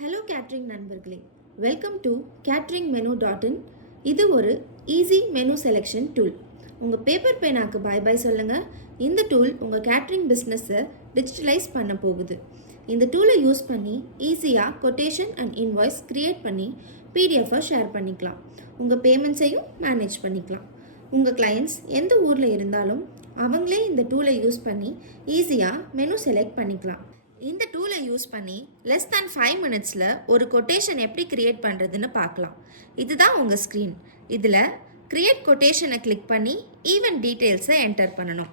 Hello catering நண்பர்களே, welcome to cateringmenu.in. இது ஒரு ஈஸி மெனு செலெக்ஷன் டூல். உங்கள் பேப்பர் பேனாக்கு பாய் சொல்லுங்கள். இந்த டூல் உங்கள் கேட்ரிங் பிஸ்னஸை டிஜிட்டலைஸ் பண்ண போகுது. இந்த டூலை யூஸ் பண்ணி ஈஸியாக கொட்டேஷன் அண்ட் இன்வாய்ஸ் க்ரியேட் பண்ணி பிடிஎஃபாக ஷேர் பண்ணிக்கலாம். உங்கள் பேமெண்ட்ஸையும் மேனேஜ் பண்ணிக்கலாம். உங்கள் கிளையண்ட்ஸ் எந்த ஊரில் இருந்தாலும் அவங்களே இந்த டூலை யூஸ் பண்ணி ஈஸியாக மெனு செலக்ட் பண்ணிக்கலாம். இந்த டூலை யூஸ் பண்ணி லெஸ் தேன் 5 மினிட்ஸில் ஒரு கொட்டேஷன் எப்படி க்ரியேட் பண்ணுறதுன்னு பார்க்கலாம். இதுதான் உங்கள் ஸ்க்ரீன். இதில் க்ரியேட் கொட்டேஷனை கிளிக் பண்ணி ஈவெண்ட் டீட்டெயில்ஸை என்டர் பண்ணணும்.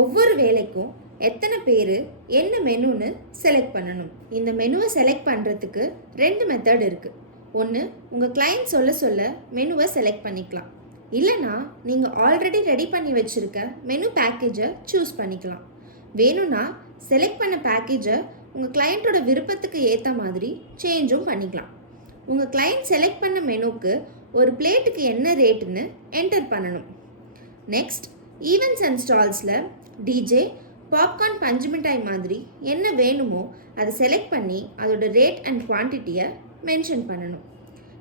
ஒவ்வொரு வேலைக்கும் எத்தனை பேர் என்ன மெனுன்னு செலக்ட் பண்ணணும். இந்த மெனுவை செலக்ட் பண்ணுறதுக்கு 2 மெத்தட் இருக்குது. ஒன்று, உங்கள் கிளையண்ட் சொல்ல மெனுவை செலக்ட் பண்ணிக்கலாம். இல்லைனா நீங்கள் ஆல்ரெடி ரெடி பண்ணி வச்சுருக்க மெனு பேக்கேஜை சூஸ் பண்ணிக்கலாம். வேணும்னா செலக்ட் பண்ண பேக்கேஜை உங்கள் கிளையண்ட்டோட விருப்பத்துக்கு ஏற்ற மாதிரி சேஞ்சும் பண்ணிக்கலாம். உங்கள் கிளையண்ட் செலக்ட் பண்ண மெனுக்கு ஒரு பிளேட்டுக்கு என்ன ரேட்டுன்னு என்டர் பண்ணணும். நெக்ஸ்ட், ஈவெண்ட்ஸ் அண்ட் ஸ்டால்ஸில் டிஜே, பாப்கார்ன், பஞ்சு மிட்டாய் மாதிரி என்ன வேணுமோ அதை செலக்ட் பண்ணி அதோட ரேட் அண்ட் குவான்டிட்டியை மென்ஷன் பண்ணணும்.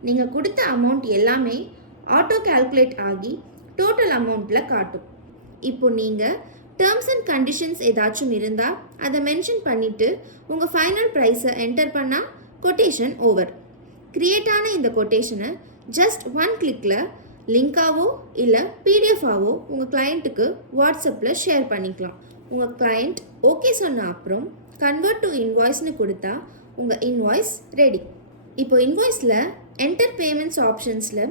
நீங்கள் கொடுத்த அமௌண்ட் எல்லாமே ஆட்டோ கால்குலேட் ஆகி டோட்டல் அமௌண்ட்டில் காட்டும். இப்போ நீங்கள் டேர்ம்ஸ் அண்ட் கண்டிஷன்ஸ் ஏதாச்சும் இருந்தால் அதை மென்ஷன் பண்ணிவிட்டு உங்கள் ஃபைனல் ப்ரைஸை என்டர் பண்ணால் கொட்டேஷன் ஓவர். க்ரியேட் ஆன இந்த கொட்டேஷனை ஜஸ்ட் 1 கிளிக்கில் லிங்காவோ இல்லை பிடிஎஃபாவோ உங்கள் கிளையண்ட்டுக்கு வாட்ஸ்அப்பில் ஷேர் பண்ணிக்கலாம். உங்கள் கிளையண்ட் ஓகே சொன்ன அப்புறம் கன்வெர்ட் டு இன்வாய்ஸ்னு கொடுத்தா உங்கள் இன்வாய்ஸ் ரெடி. இப்போ இன்வாய்ஸில் என்டர் பேமெண்ட்ஸ் ஆப்ஷன்ஸில்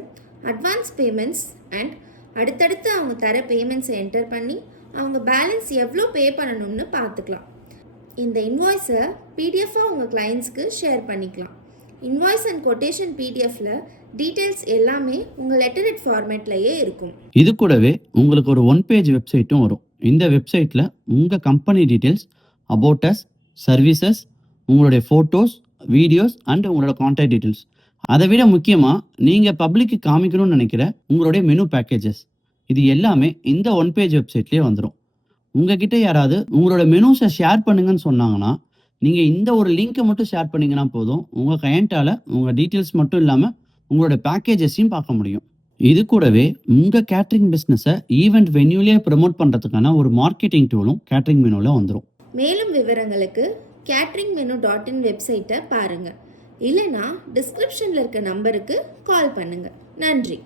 அட்வான்ஸ் பேமெண்ட்ஸ் அண்ட் அடுத்தடுத்து அவங்க தர பேமெண்ட்ஸை என்டர் பண்ணி அவங்க பேலன்ஸ் எவ்வளோ பே பண்ணணும்னு பார்த்துக்கலாம். இந்த இன்வாய்ஸை பிடிஎஃபாக உங்கள் கிளைண்ட்ஸ்க்கு ஷேர் பண்ணிக்கலாம். இன்வாய்ஸ் அண்ட் கொட்டேஷன் பிடிஎஃப்ல டீட்டெயில்ஸ் எல்லாமே உங்கள் லெட்டர்ஹெட் ஃபார்மேட்லேயே இருக்கும். இது கூடவே உங்களுக்கு ஒரு 1 பேஜ் வெப்சைட்டும் வரும். இந்த வெப்சைட்டில் உங்கள் company details, about us, services, உங்களுடைய ஃபோட்டோஸ், வீடியோஸ் அண்ட் உங்களோட கான்டாக்ட் டீட்டெயில்ஸ், அதை விட முக்கியமாக நீங்கள் பப்ளிக்கு காமிக்கணும்னு நினைக்கிற உங்களுடைய மெனு பேக்கேஜஸ், இது எல்லாமே இந்த 1 பேஜ் வெப்சைட்லேயே வந்துடும். உங்ககிட்ட யாராவது உங்களோட மெனுஸை ஷேர் பண்ணுங்கன்னு சொன்னாங்கன்னா நீங்கள் இந்த ஒரு லிங்க்கை மட்டும் ஷேர் பண்ணிங்கன்னா போதும். உங்கள் கிளையண்ட்டால் உங்கள் டீட்டெயில்ஸ் மட்டும் இல்லாமல் உங்களோட பேக்கேஜஸையும் பார்க்க முடியும். இது கூடவே உங்கள் கேட்ரிங் பிஸ்னஸை ஈவெண்ட் வென்யூலேயே ப்ரமோட் பண்ணுறதுக்கான ஒரு மார்க்கெட்டிங் டூலும் கேட்ரிங் மெனுவில் வந்துடும். மேலும் விவரங்களுக்கு cateringmenu.in வெப்சைட்டை பாருங்கள். இல்லைனா டிஸ்கிரிப்ஷனில் இருக்க நம்பருக்கு கால் பண்ணுங்கள். நன்றி.